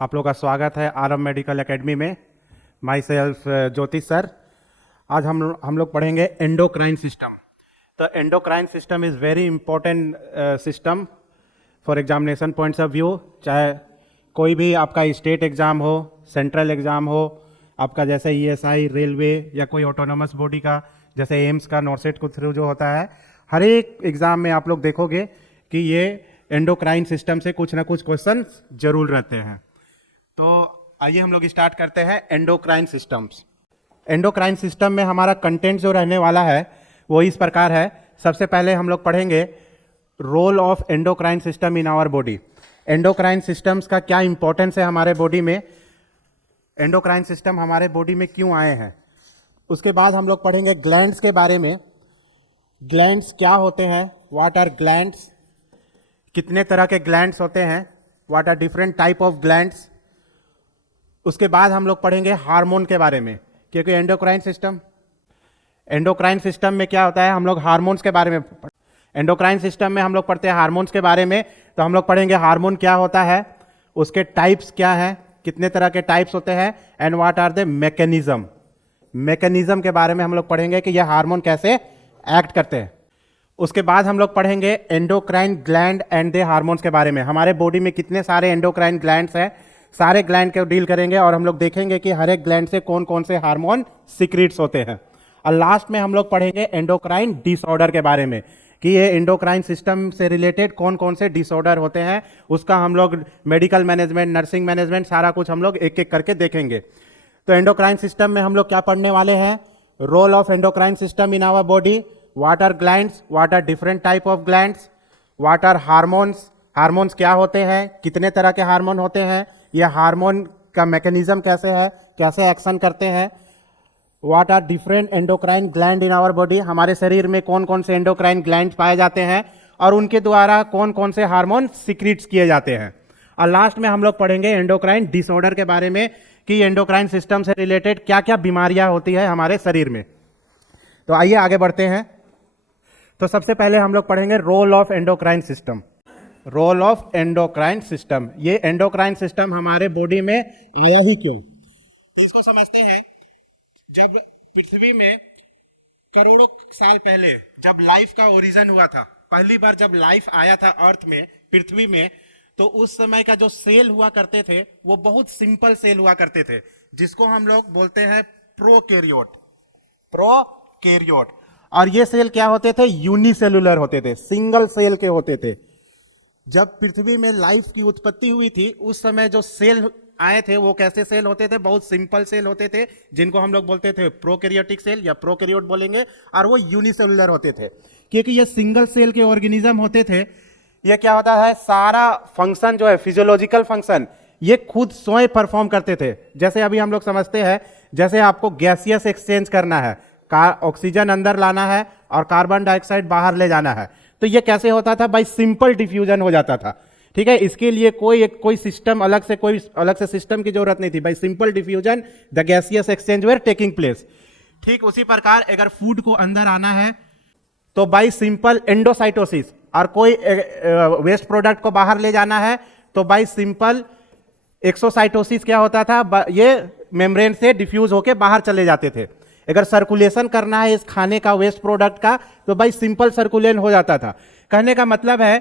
आप लोग का स्वागत है आरएम मेडिकल एकेडमी में। My self Jyoti sir. आज हम लोग पढ़ेंगे एंडोक्राइन सिस्टम। तो endocrine system is very important system for examination points of view. चाहे कोई भी आपका स्टेट एग्ज़ाम हो, सेंट्रल एग्ज़ाम हो, आपका जैसे ईएसआई, रेलवे या कोई ऑटोनोमस बॉडी का जैसे एम्स का नॉर्सेट के थ्रू जो होता है, हर एक एग्ज़ाम में आप लोग देखोगे कि ये एंडोक्राइन सिस्टम से कुछ ना कुछ क्वेश्चन जरूर रहते हैं। तो आइए हम लोग स्टार्ट करते हैं एंडोक्राइन सिस्टम्स। एंडोक्राइन सिस्टम में हमारा कंटेंट जो रहने वाला है वो इस प्रकार है। सबसे पहले हम लोग पढ़ेंगे role of endocrine system in our body. Endocrine systems का क्या इंपॉर्टेंस है हमारे बॉडी में, एंडोक्राइन सिस्टम हमारे बॉडी में क्यों आए हैं। उसके बाद हम लोग पढ़ेंगे ग्लैंड्स के बारे में। ग्लैंड्स क्या होते हैं, व्हाट आर ग्लैंड्स, कितने तरह के ग्लैंड्स होते हैं, what are different type of glands. उसके बाद हम लोग पढ़ेंगे हार्मोन के बारे में, क्योंकि एंडोक्राइन सिस्टम में क्या होता है, हम लोग हार्मोन्स के बारे में एंडोक्राइन सिस्टम में हम लोग पढ़ते हैं हार्मोन्स के बारे में। तो हम लोग पढ़ेंगे हार्मोन क्या होता है, उसके टाइप्स क्या है, कितने तरह के टाइप्स होते हैं, and what are the mechanism के बारे में हम लोग पढ़ेंगे कि यह हार्मोन कैसे एक्ट करते हैं। उसके बाद हम लोग पढ़ेंगे endocrine gland and the hormones के बारे में। हमारे बॉडी में कितने सारे एंडोक्राइन ग्लैंड्स हैं, सारे ग्लैंड को डील करेंगे और हम लोग देखेंगे कि हर एक ग्लैंड से कौन कौन से हार्मोन सीक्रेट्स होते हैं। और लास्ट में हम लोग पढ़ेंगे एंडोक्राइन डिसऑर्डर के बारे में कि ये एंडोक्राइन सिस्टम से रिलेटेड कौन कौन से डिसऑर्डर होते हैं, उसका हम लोग मेडिकल मैनेजमेंट, नर्सिंग मैनेजमेंट, सारा कुछ हम लोग एक एक करके देखेंगे। तो एंडोक्राइन सिस्टम में हम लोग क्या पढ़ने वाले हैं, role of endocrine system in our body, what are glands, what are different type of glands, what are hormones, hormones क्या होते हैं, कितने तरह के हार्मोन होते हैं, ये हार्मोन का मैकेनिज्म कैसे है, कैसे एक्शन करते हैं, what are different endocrine gland in our body, हमारे शरीर में कौन कौन से एंडोक्राइन ग्लैंड पाए जाते हैं और उनके द्वारा कौन कौन से हार्मोन सीक्रेट्स किए जाते हैं। और लास्ट में हम लोग पढ़ेंगे एंडोक्राइन डिसऑर्डर के बारे में कि एंडोक्राइन सिस्टम से रिलेटेड क्या क्या बीमारियां होती है हमारे शरीर में। तो आइए आगे बढ़ते हैं। तो सबसे पहले हम लोग पढ़ेंगे role of endocrine system. Role of endocrine system, ये एंडोक्राइन सिस्टम हमारे बॉडी में आया ही क्यों, तो इसको समझते हैं। जब पृथ्वी में करोड़ों साल पहले जब लाइफ का ओरिजिन हुआ था, पहली बार जब लाइफ आया था अर्थ में, पृथ्वी में, तो उस समय का जो सेल हुआ करते थे वो बहुत सिंपल सेल हुआ करते थे, जिसको हम लोग बोलते हैं प्रोकैरियोट। और ये सेल क्या होते थे, यूनिसेलुलर होते थे, सिंगल सेल के होते थे। जब पृथ्वी में लाइफ की उत्पत्ति हुई थी उस समय जो सेल आए थे वो कैसे सेल होते थे, बहुत सिंपल सेल होते थे, जिनको हम लोग बोलते थे प्रोकैरियोटिक सेल या प्रोकैरियोट बोलेंगे, और वो यूनिसेलुलर होते थे क्योंकि ये सिंगल सेल के ऑर्गेनिज्म होते थे। ये क्या होता है, सारा फंक्शन जो है फिजियोलॉजिकल फंक्शन ये खुद स्वयं परफॉर्म करते थे। जैसे अभी हम लोग समझते हैं, जैसे आपको गैसियस एक्सचेंज करना है, ऑक्सीजन अंदर लाना है और कार्बन डाइऑक्साइड बाहर ले जाना है, तो ये कैसे होता था, बाय सिंपल डिफ्यूजन हो जाता था। ठीक है, इसके लिए कोई सिस्टम अलग से सिस्टम की जरूरत नहीं थी, by simple diffusion the gaseous exchange were taking place. ठीक उसी प्रकार अगर फूड को अंदर आना है तो बाय सिंपल एंडोसाइटोसिस, और कोई वेस्ट प्रोडक्ट को बाहर ले जाना है तो बाय सिंपल एक्सोसाइटोसिस क्या होता था, ये मेम्ब्रेन से डिफ्यूज होकर बाहर चले जाते थे। अगर सर्कुलेशन करना है इस खाने का, वेस्ट प्रोडक्ट का, तो भाई सिंपल सर्कुलेशन हो जाता था। कहने का मतलब है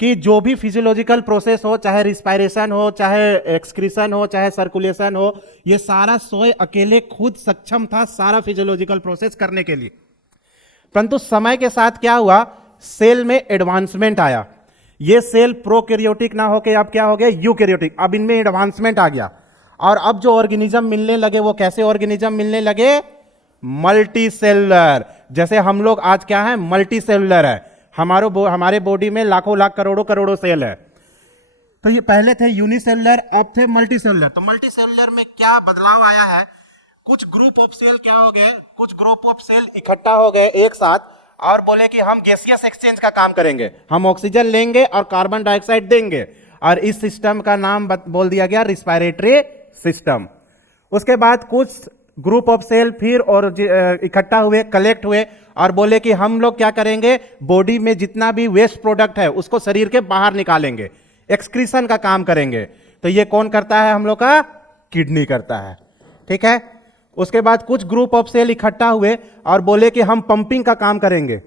कि जो भी फिजियोलॉजिकल प्रोसेस हो, चाहे रिस्पायरेशन हो, चाहे एक्सक्रीशन हो, चाहे सर्कुलेशन हो, ये सारा सोए अकेले खुद सक्षम था सारा फिजियोलॉजिकल प्रोसेस करने के लिए। परंतु समय के साथ क्या हुआ, सेल में एडवांसमेंट आया। ये सेल प्रोकैरियोटिक ना होके अब क्या हो गया, यूकैरियोटिक। अब इनमें एडवांसमेंट आ गया और अब जो ऑर्गेनिज्म मिलने लगे वो कैसे ऑर्गेनिज्म मिलने लगे, मल्टी सेलुलर। जैसे हम लोग आज क्या है, मल्टी सेलुलर है, हमारे बॉडी में लाखों लाख करोड़ों सेल है। तो ये पहले थे यूनिसेलुलर, अब थे मल्टी सेलुलर। तो मल्टी सेलुलर में क्या बदलाव आया है, कुछ ग्रुप ऑफ सेल क्या हो गए, कुछ ग्रुप ऑफ सेल इकट्ठा हो गए एक साथ और बोले कि हम गैसियस एक्सचेंज का काम करेंगे, हम ऑक्सीजन लेंगे और कार्बन डाइऑक्साइड देंगे, और इस सिस्टम का नाम बोल दिया गया रिस्पायरेटरी सिस्टम। उसके बाद कुछ ग्रुप ऑफ सेल फिर और इकट्ठा हुए, कलेक्ट हुए और बोले कि हम लोग क्या करेंगे, बॉडी में जितना भी वेस्ट प्रोडक्ट है उसको शरीर के बाहर निकालेंगे, एक्सक्रीशन का काम करेंगे। तो ये कौन करता है हम लोग का? किडनी करता है। ठीक है, उसके बाद कुछ ग्रुप ऑफ सेल इकट्ठा हुए और बोले कि हम पंपिंग का काम करेंगे।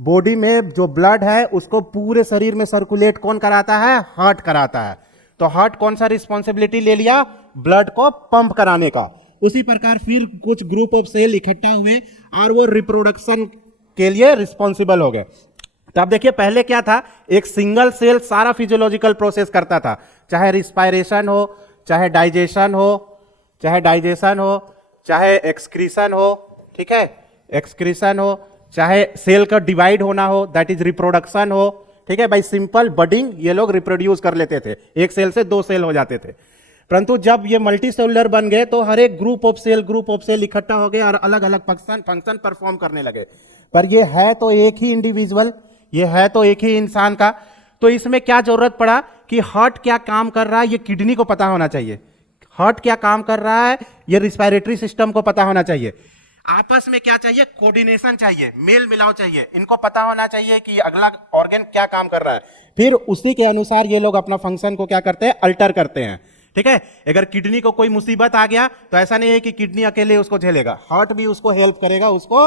बॉडी में जो ब्लड है उसको पूरे शरीर में सर्कुलेट कौन कराता है? हार्ट कराता है। तो हार्ट कौन सा रिस्पॉन्सिबिलिटी ले लिया? ब्लड को पंप कराने का। उसी प्रकार फिर कुछ ग्रुप ऑफ सेल इकट्ठा हुए और वो रिप्रोडक्शन के लिए रिस्पॉन्सिबल हो गए। तो अब देखिए पहले क्या था, एक सिंगल सेल सारा फिजियोलॉजिकल प्रोसेस करता था, चाहे रिस्पायरेशन हो, चाहे डाइजेशन हो, चाहे एक्सक्रीशन हो, ठीक है, एक्सक्रीशन हो, चाहे सेल का डिवाइड होना हो, दैट इज रिप्रोडक्शन हो। ठीक है, बाई सिंपल बडिंग ये लोग रिप्रोड्यूस कर लेते थे, एक सेल से दो सेल हो जाते थे। परंतु जब ये मल्टी सेलुलर बन गए तो हर एक ग्रुप ऑफ सेल इकट्ठा हो गए और अलग अलग फंक्शन परफॉर्म करने लगे। पर ये है तो एक ही इंडिविजुअल, ये है तो एक ही इंसान का। तो इसमें क्या जरूरत पड़ा कि हार्ट क्या काम कर रहा है ये किडनी को पता होना चाहिए, हार्ट क्या काम कर रहा है ये रिस्पायरेटरी सिस्टम को पता होना चाहिए। आपस में क्या चाहिए? कोऑर्डिनेशन चाहिए, मेल मिलाव चाहिए, इनको पता होना चाहिए कि अगला ऑर्गन क्या काम कर रहा है। फिर उसी के अनुसार ये लोग अपना फंक्शन को क्या करते हैं? अल्टर करते हैं। ठीक है, अगर किडनी को कोई मुसीबत आ गया तो ऐसा नहीं है कि किडनी अकेले उसको झेलेगा, हार्ट भी उसको हेल्प करेगा, उसको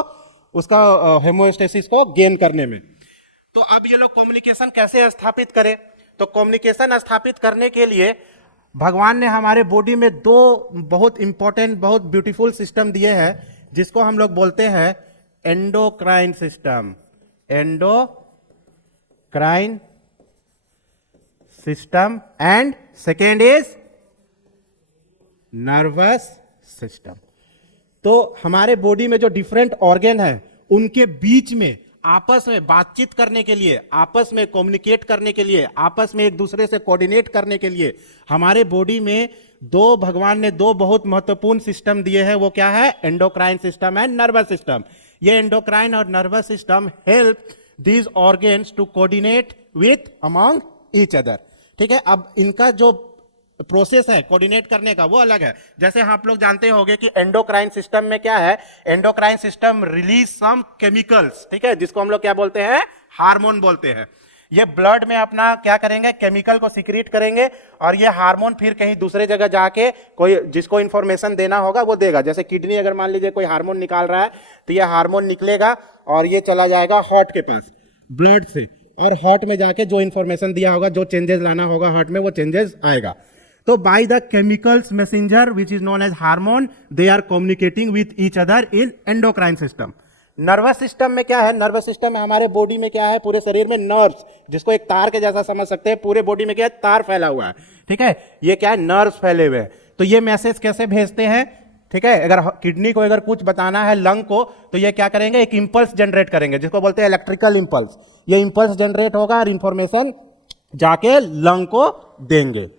उसका हेमोस्टेसिस को गेन करने में। तो अब ये लोग कम्युनिकेशन कैसे स्थापित करें? तो कम्युनिकेशन स्थापित करने के लिए भगवान ने हमारे बॉडी में दो बहुत इंपॉर्टेंट, बहुत ब्यूटीफुल सिस्टम दिए हैं, जिसको हम लोग बोलते हैं endocrine system. Endocrine system and second is nervous system. तो हमारे बॉडी में जो डिफरेंट ऑर्गन है उनके बीच में आपस में बातचीत करने के लिए, आपस में कम्युनिकेट करने के लिए, आपस में एक दूसरे से कोऑर्डिनेट करने के लिए हमारे बॉडी में भगवान ने दो बहुत महत्वपूर्ण सिस्टम दिए हैं। वो क्या है? Endocrine system and nervous system. ये एंडोक्राइन और nervous system help these organs to coordinate with among each other. ठीक है, अब इनका जो प्रोसेस है कोऑर्डिनेट करने का वो अलग है। जैसे आप लोग जानते होंगे कि एंडोक्राइन सिस्टम में क्या है? Endocrine system release some chemicals, ठीक है, जिसको हम लोग क्या बोलते हैं? हार्मोन बोलते हैं। ये ब्लड में अपना क्या करेंगे? केमिकल को सिक्रीट करेंगे और ये हार्मोन फिर कहीं दूसरे जगह जाके कोई जिसको इंफॉर्मेशन देना होगा वो देगा। जैसे किडनी अगर मान लीजिए कोई हार्मोन निकाल रहा है तो ये हार्मोन निकलेगा और ये चला जाएगा हार्ट के पास ब्लड से, और हार्ट में जाके जो इंफॉर्मेशन दिया होगा, जो चेंजेस लाना होगा हार्ट में, वो चेंजेस आएगा। तो by the chemicals messenger which is known as hormone, they are communicating with each other in endocrine system. Nervous system में क्या है? नर्वस सिस्टम में हमारे बॉडी में क्या है? पूरे शरीर में नर्व्स, जिसको एक तार के जैसा समझ सकते हैं, पूरे बॉडी में क्या है? तार फैला हुआ है। ठीक है, ये क्या है? नर्व्स फैले हुए हैं। तो ये मैसेज कैसे भेजते हैं? ठीक है, अगर किडनी को अगर कुछ बताना है लंग को, तो ये क्या करेंगे? एक इंपल्स जनरेट करेंगे, जिसको बोलते हैं इलेक्ट्रिकल इंपल्स। ये इंपल्स जनरेट होगा और इंफॉर्मेशन जाके लंग को देंगे।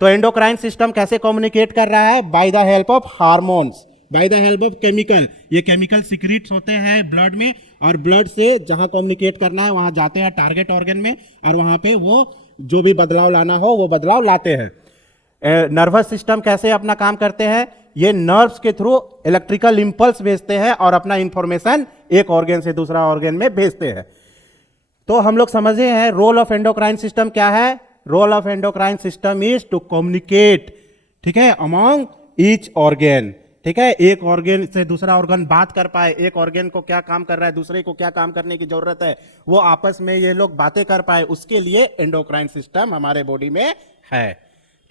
तो एंडोक्राइन सिस्टम कैसे कम्युनिकेट कर रहा है? By the help of hormones, by the help of chemical. ये केमिकल सिक्रीट्स होते हैं ब्लड में, और ब्लड से जहां कम्युनिकेट करना है वहां जाते हैं टारगेट ऑर्गन में, और वहां पे वो जो भी बदलाव लाना हो वो बदलाव लाते हैं। नर्वस सिस्टम कैसे अपना काम करते हैं? ये नर्व्स के थ्रू इलेक्ट्रिकल इंपल्स भेजते हैं और अपना इंफॉर्मेशन एक ऑर्गन से दूसरा ऑर्गन में भेजते हैं। तो हम लोग समझे हैं रोल ऑफ एंडोक्राइन सिस्टम क्या है? Role of endocrine system is to communicate, ठीक है, अमॉन्ग ईच ऑर्गन। ठीक है, एक ऑर्गन से दूसरा ऑर्गन बात कर पाए, एक ऑर्गन को क्या काम कर रहा है, दूसरे को क्या काम करने की जरूरत है, वो आपस में ये लोग बातें कर पाए, उसके लिए एंडोक्राइन सिस्टम हमारे बॉडी में है।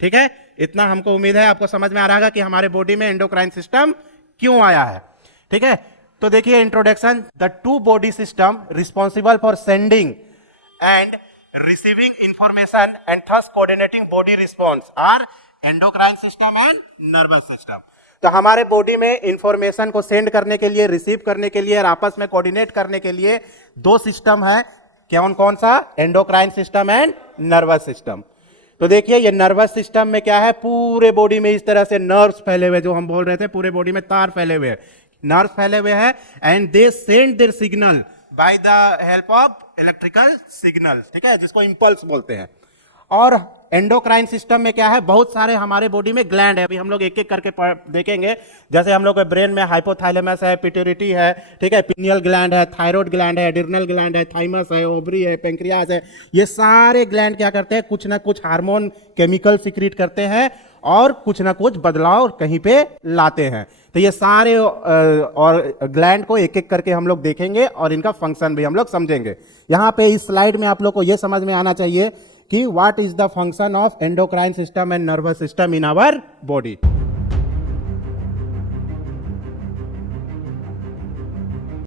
ठीक है, इतना हमको उम्मीद है आपको समझ में आ रहा होगा कि हमारे बॉडी में एंडोक्राइन सिस्टम क्यों आया है। ठीक है, तो देखिए introduction. The two body system responsible for sending end receiving information and thus coordinating body response are endocrine system and nervous system। तो हमारे बॉडी में इंफॉर्मेशन को सेंड करने के लिए, रिसीव करने के लिए और आपस में कोऑर्डिनेट करने के लिए दो सिस्टम है। कौन कौन सा? Endocrine system and nervous system. तो देखिए ये नर्वस सिस्टम में क्या है? पूरे बॉडी में इस तरह से नर्व्स फैले हुए, जो हम बोल रहे थे, पूरे बॉडी में तार फैले हुए हैं, नर्व्स फैले हुए हैं, and they send their signal by the help of electrical signal, ठीक है, जिसको इंपल्स बोलते हैं। और एंडोक्राइन सिस्टम में क्या है, बहुत सारे हमारे बॉडी में ग्लैंड है, अभी हम लोग एक एक करके देखेंगे। जैसे हम लोग के ब्रेन में हाइपोथैलेमस है, पिट्यूटरी है, ठीक है, पिनियल ग्लैंड है, थायराइड ग्लैंड है, एड्रिनल ग्लैंड है, थाइमस है, ओवरी है, पेंक्रियास है। ये सारे ग्लैंड क्या करते हैं, कुछ ना कुछ हार्मोन केमिकल सिक्रीट करते हैं और कुछ ना कुछ बदलाव कहीं पे लाते हैं। तो ये सारे और ग्लैंड को एक एक करके हम लोग देखेंगे और इनका फंक्शन भी हम लोग समझेंगे। यहां पे इस स्लाइड में आप लोग को ये समझ में आना चाहिए कि what is the function of endocrine system and nervous system in our body.